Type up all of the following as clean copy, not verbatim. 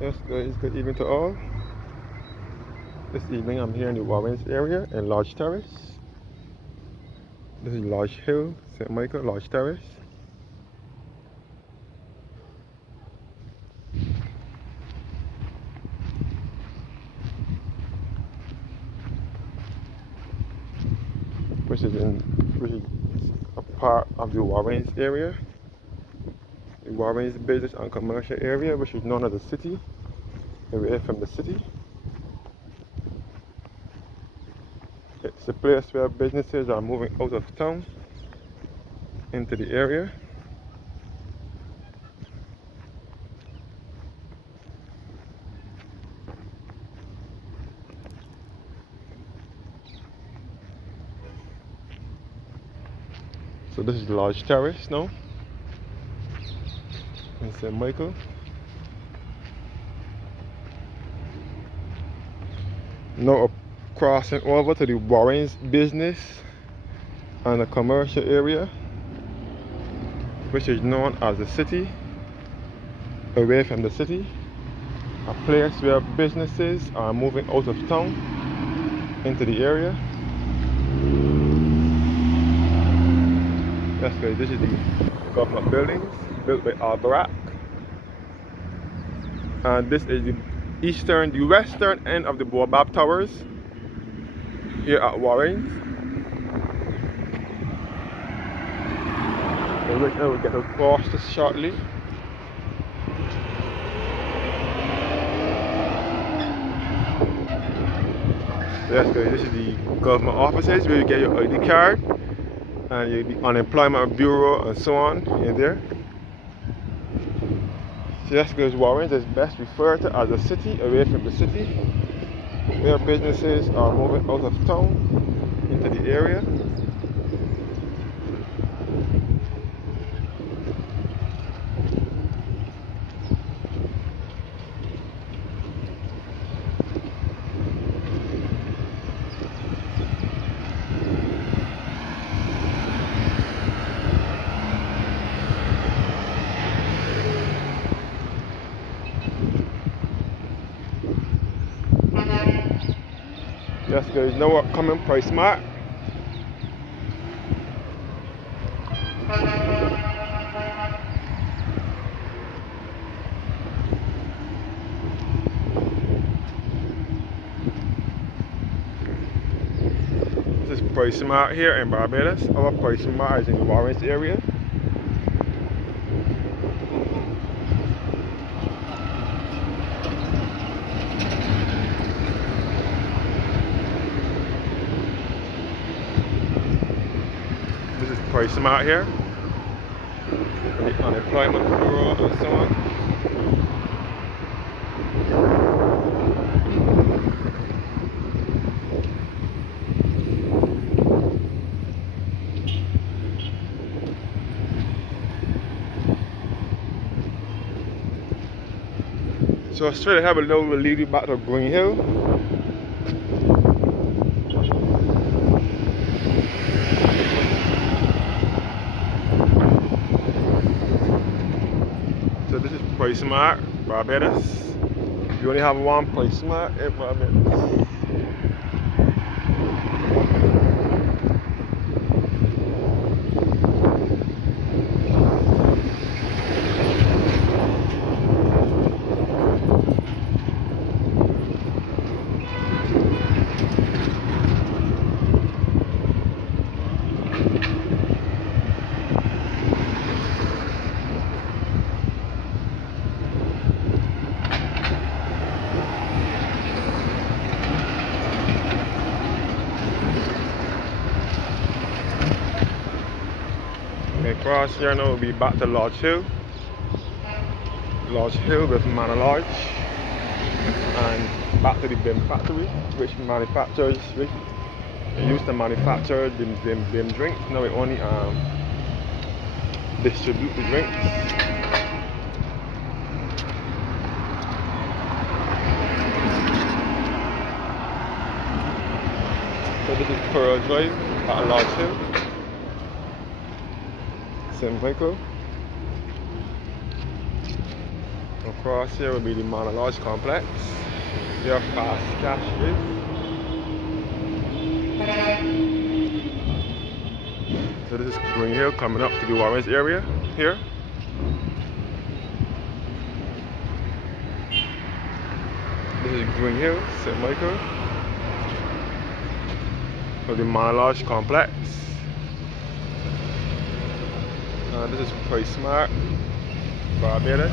Yes, guys, good evening to all. This evening I'm here in the Warrens area in Lodge Terrace. This is Lodge Hill, St. Michael, Lodge Terrace. Which is a part of the Warrens area. The Warrens business and commercial area, which is known as the city, away from the city. It's a place where businesses are moving out of town into the area. So this is Lodge Terrace now in St. Michael. Now crossing over to the Warrens business and the commercial area, which is known as the city, away from the city, a place where businesses are moving out of town into the area. Yes guys, this is the government buildings built by Albarak, and this is the western end of the Baobab Towers here at Warrens. So right now we'll get across this shortly. Yes guys, this is the government offices where you get your ID card and the unemployment bureau and so on in there. So yes guys, Warrens is best referred to as a city away from the city, where businesses are moving out of town into the area. Yes guys, now we're coming Price Mart. This is Price Mart here in Barbados. Our Price Mart is in the Warrens area. This is Price Mart here. The unemployment bureau and so on. So straight ahead below will lead you back to Green Hill. So this is Price Mart, Barbados. You only have one Price Mart in Barbados. Across here now will be back to Lodge Hill. Lodge Hill with Manor Lodge. And back to the BIM factory, which used to manufacture them drinks. Now we only distribute the drinks. So this is Pearl Drive at Lodge Hill, St. Michael. Across here will be the Manor Lodge complex. Their fast cash is. So this is Green Hill coming up to the Warrens area here. This is Green Hill, St. Michael. So the Manor Lodge complex. This is Price Smart, Barbados.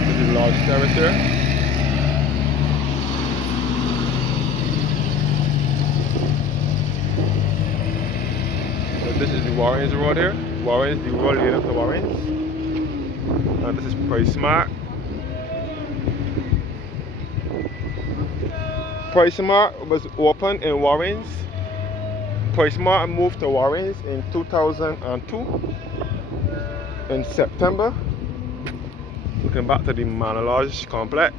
This is Lodge Terrace here. So this is the Warrens Road here. Warrens, the road leading up to Warrens. This is Price Smart. Price Smart was opened in Warrens. Price Smart moved to Warrens in 2002 in September. Looking back to the Manor Lodge complex.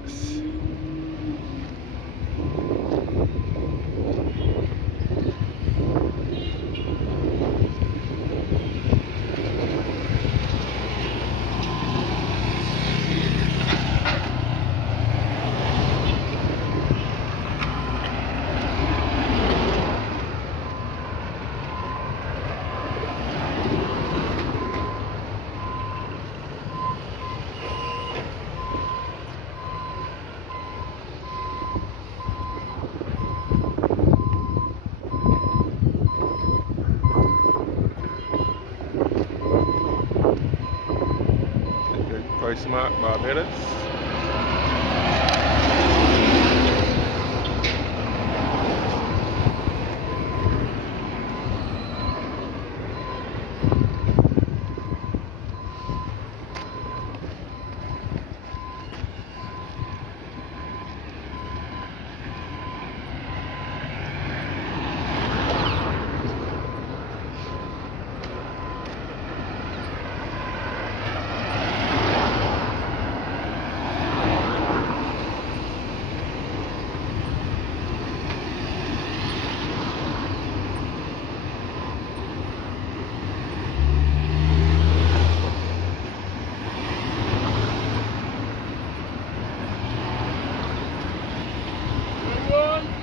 Price Smart, Barbados.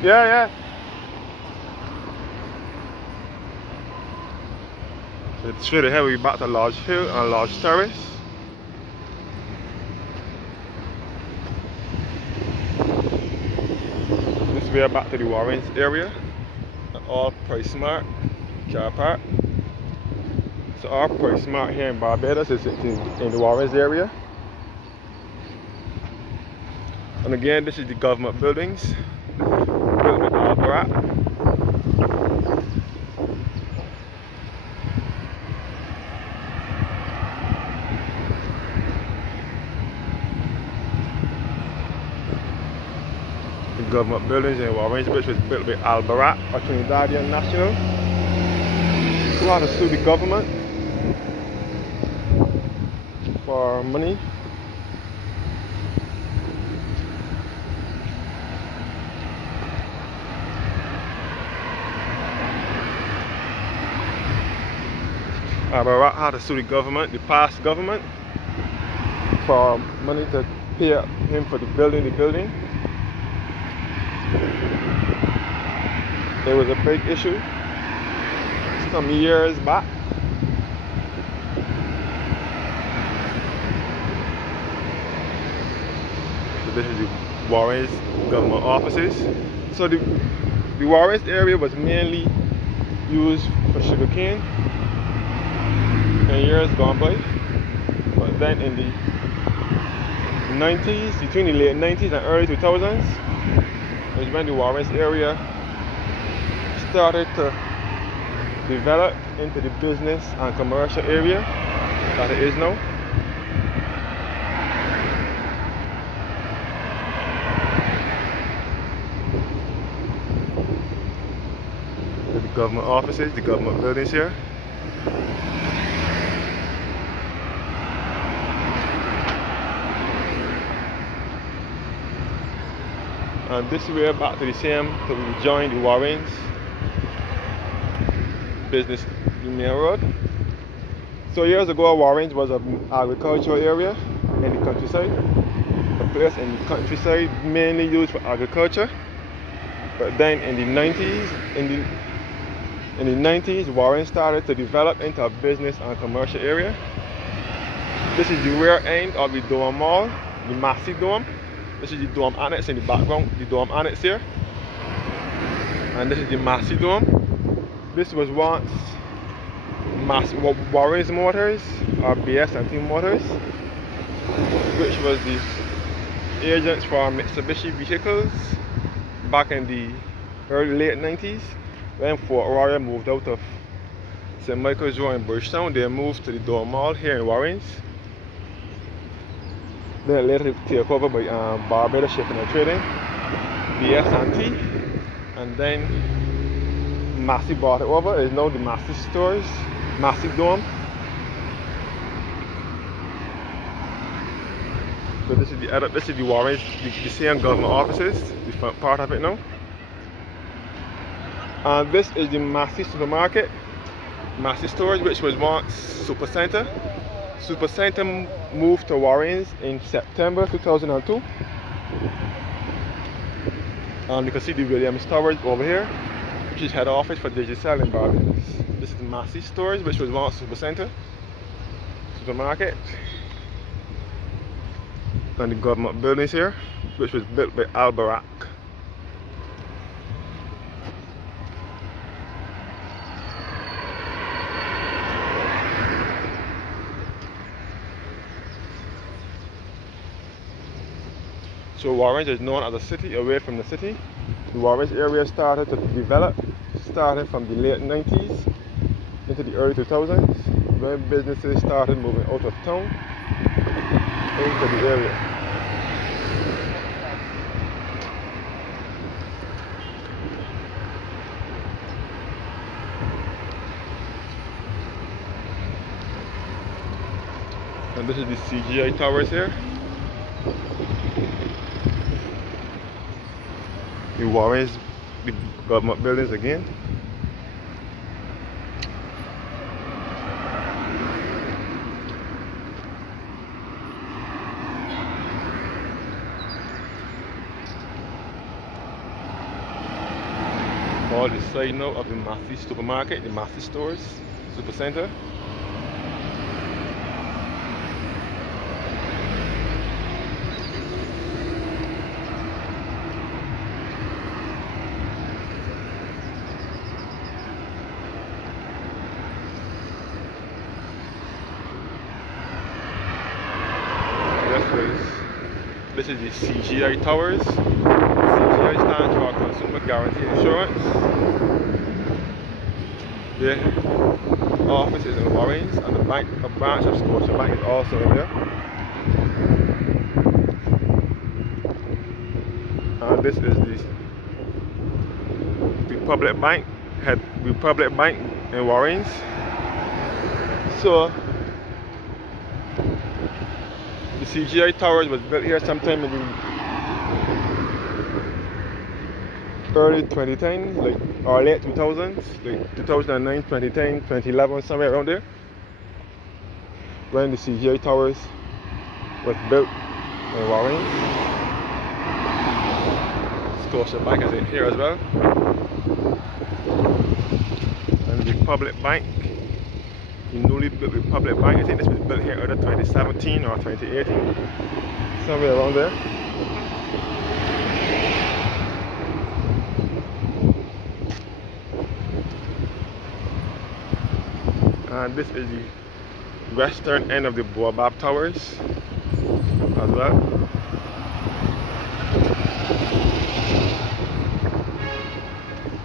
Yeah. So it's straight ahead, we're back to Lodge Hill and Lodge Terrace. This way back to the Warrens area. All Price Smart car park. So our Price Smart here in Barbados is in the Warrens area. And again, this is the government buildings. Built with Albarat. The government buildings in Warrens, which was built with Albarat, a Trinidadian national, who had to sue the government for money. Barbados had to sue the government, the past government, for money to pay him for the building. It was a big issue some years back. So this is the Warrens government offices. So the Warrens area was mainly used for sugarcane in years gone by, but then in the 90s, between the late 90s and early 2000s, was when the Warrens area started to develop into the business and commercial area that it is now. The government offices, the government buildings here. And this way back to the same, so we join the Warrens business main road. So years ago, Warrens was an agricultural area in the countryside. A place in the countryside mainly used for agriculture. But then in the 90s, Warren started to develop into a business and commercial area. This is the rear end of the Dome Mall, the Massey Dome. This is the Dome Annex in the background, the Dome Annex here. And this is the Massey Dome. This was once Warren's Motors, or BS&T Motors, which was the agents for Mitsubishi vehicles back in the late 90s. When Fort Royal moved out of St. Michael's Road in Bridgetown, they moved to the Dome Mall here in Warrens. Then later took over by Barbados Shipping and Trading, BS&T, and then Massey bought it over. It's now the Massey Stores, Massey Dome. So this is the Warrens, the same government offices, the front part of it now. And this is the Massey supermarket, Massey Stores, which was once Super Center. Super Center moved to Warrens in September 2002. And you can see the Williams Towers over here, which is head office for Digicel in Barbados. This is the Massey Stores, which was once Super Center supermarket. And the government buildings here, which was built by Al Barak. So Warrens is known as a city away from the city. The Warrens area started to develop, starting from the late 90s into the early 2000s, when businesses started moving out of town into the area. And this is the CGI towers here. The Warrens, the government buildings again. All the side now of the Massey supermarket, the Massey Stores, Super Center. This is the CGI Towers. CGI stands for Consumer Guarantee Insurance. The office is in Warrens, and the bank, a branch of Scotiabank is also in there. And this is the Republic Bank in Warrens. So the CGI Towers was built here sometime in the early 2010s, or late 2000s, like 2009, 2010, 2011, somewhere around there, when the CGI Towers was built in Warrens. Scotiabank is in here as well, and the Republic Bank. The newly built Republic Bank, I think this was built here either 2017 or 2018, somewhere around there. And this is the western end of the Baobab Towers as well.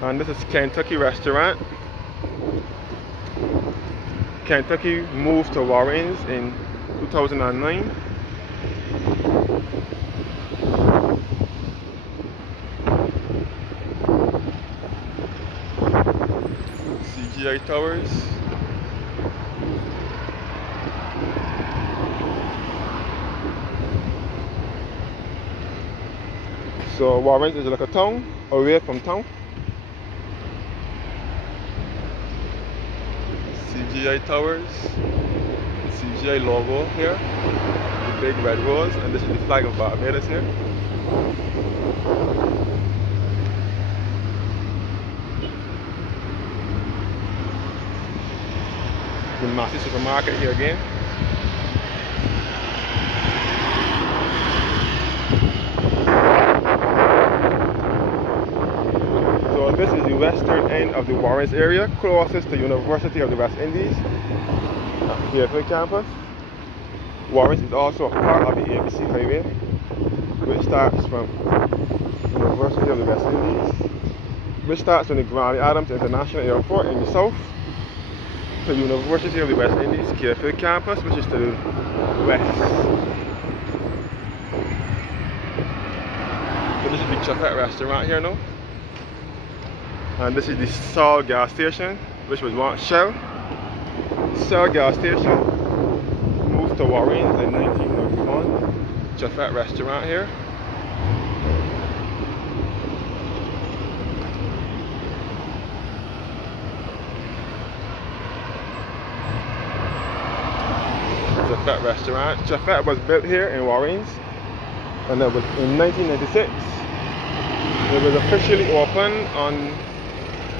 And this is Kentucky Restaurant. Kentucky moved to Warrens in 2009. CGI Towers. So Warrens is like a town away from town. CGI Towers. CGI logo here, the big red rose, and this is the flag of Barbados here. The Massey supermarket here again. So this is the western end of the Warrens area, closest to University of the West Indies, KFA campus. Warrens is also a part of the ABC highway, which starts from University of the West Indies, which starts from the Granny Adams International Airport in the south, to University of the West Indies KFA campus, which is to the west. So this is the Chafet restaurant here now. And this is the Sol gas station, which was once Shell. Shell gas station moved to Warrens in 1991. Chafet restaurant here. Chafet restaurant. Chafet was built here in Warrens, and that was in 1996. It was officially opened on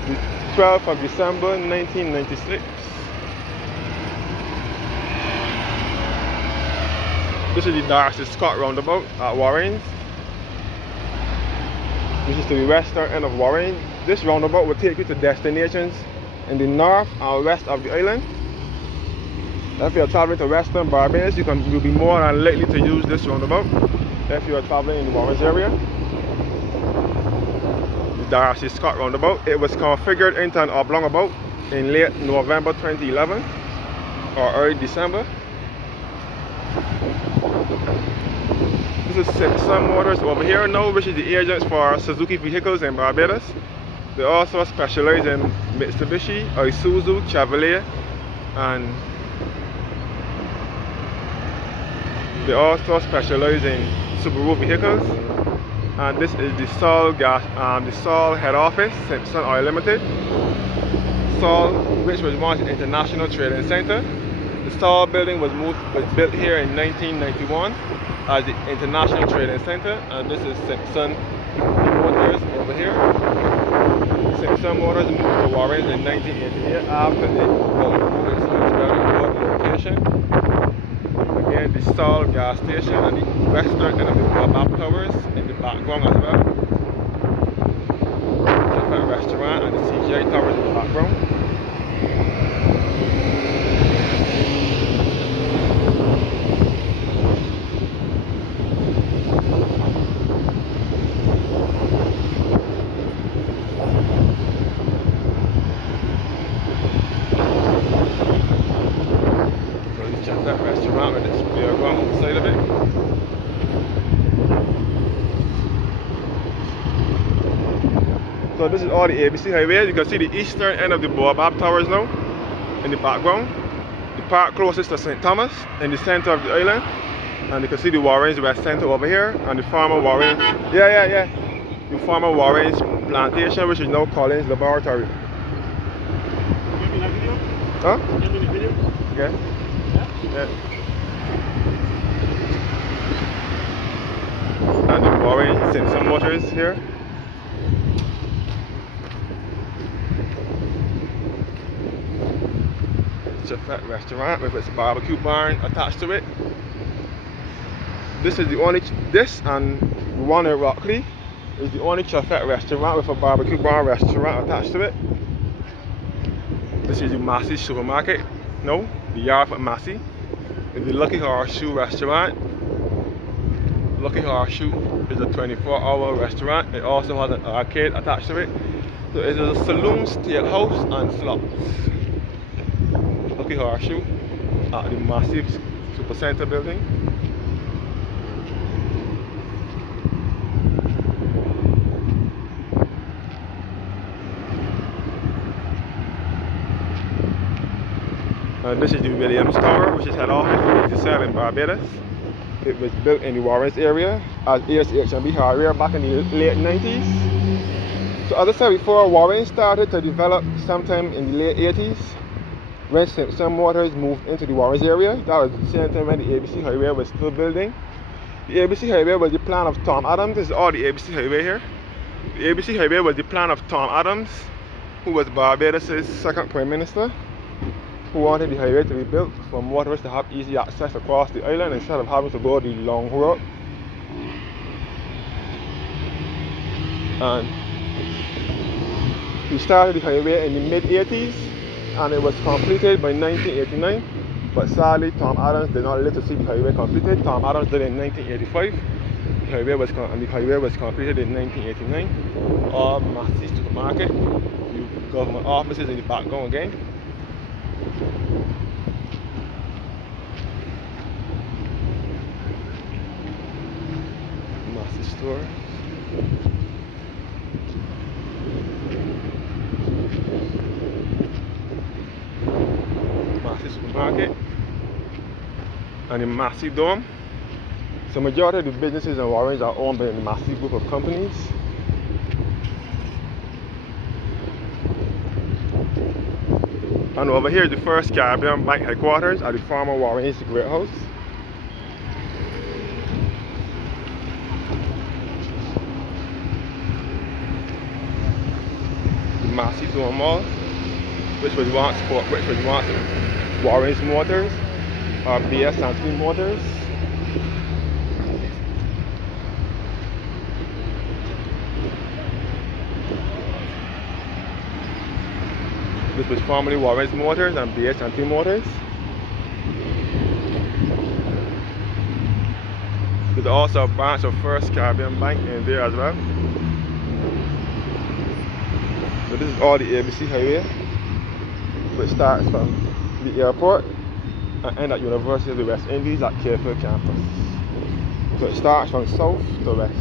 the 12th of December 1996. This is the Darcy Scott roundabout at Warrens. This is to the western end of Warrens. This roundabout will take you to destinations in the north and west of the island. If you are traveling to western Barbados, you'll be more than likely to use this roundabout if you are traveling in the Warrens area. Darcy Scott roundabout. It was configured into an oblongabout in late November 2011 or early December. This is Simpson Motors over here now, which is the agents for Suzuki vehicles in Barbados. They also specialize in Mitsubishi, Isuzu, Chevrolet, and they also specialize in Subaru vehicles. And this is the Sol head office, Simpson Oil Limited. Sol, which was once an international trading center. The Sol building was built here in 1991 as the International Trading Center, and this is Simpson Motors over here. Simpson Motors moved to Warrens in 1988 after they moved to its very good location. Again, the Sol gas station and the western end of the Baobab Towers in the background as well. Chafet restaurant and the CGI Towers in the background. So the Chafet restaurant with its playground on the side of it. So this is all the ABC highway. You can see the eastern end of the Baobab Towers now in the background. The park closest to St. Thomas in the center of the island. And you can see the Warrens West Center over here and the former Warrens. The former Warrens plantation, which is now Collins Laboratory. Give me that video? Huh? Give me the video? Okay. Yeah. And the Warren Simpson Motors here. Chafet restaurant with its barbecue barn attached to it. This is the only, this and one in Rockley is the only Chafet restaurant with a barbecue barn restaurant attached to it. This is the Massey supermarket. No, the yard for Massey. It's the Lucky Horseshoe restaurant. Lucky Horseshoe is a 24-hour restaurant. It also has an arcade attached to it. So it is a saloon, steakhouse, and slots. Lucky Horseshoe at the massive Supercenter building. And this is the Williams Tower, which is head office for DCL in Barbados. It was built in the Warrens area as ASH&B hardware back in the late 90s. So as I said before, Warrens started to develop sometime in the late 80s. when some waters moved into the Warrens area. That was the same time when the ABC Highway was still building. The ABC Highway was the plan of Tom Adams. This is all the ABC Highway here. The ABC Highway was the plan of Tom Adams, who was Barbados' second Prime Minister, who wanted the highway to be built for motorists to have easy access across the island instead of having to go the long road. And he started the highway in the mid-80s and it was completed by 1989. But sadly, Tom Adams did not live to see the highway completed. Tom Adams did it in 1985. The highway was completed in 1989. All Massey Supermarket, the government offices in the background again. Massey store. Massey Supermarket. And the Massey Dome. So majority of the businesses in Warrens are owned by the Massey group of companies. And over here is the First Caribbean Bank headquarters at the former Warrens Great House. The Massey Dome Mall, which was once Warrens Motors or BS&T Motors. This was formerly Warrens Motors and BS&T Motors. There's also a branch of First Caribbean Bank in there as well. So this is all the ABC Highway, which starts from the airport and ends at University of the West Indies at Capefield campus. So it starts from south to west.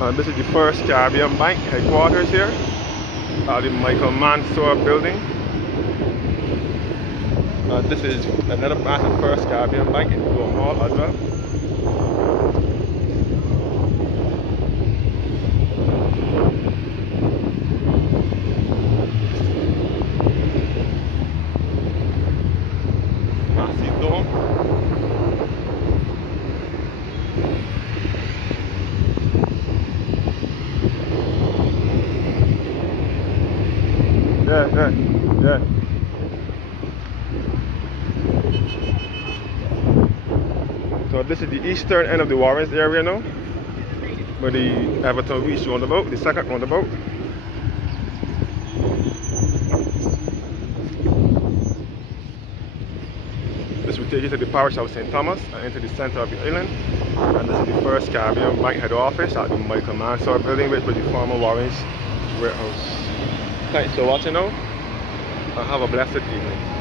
And this is the First Caribbean Bank headquarters here at the Michael Mansour building. And this is another branch of First Caribbean Bank in the Dome Hall as well. Massey Dome. Yeah. So this is the eastern end of the Warrens area now, where the Everton Beach roundabout, the second roundabout. This will take you to the parish of St. Thomas and into the center of the island. And this is the First Caribbean Bank head office at the Michael Mansour building, which was the former Warrens warehouse. Thanks for watching now, and have a blessed evening.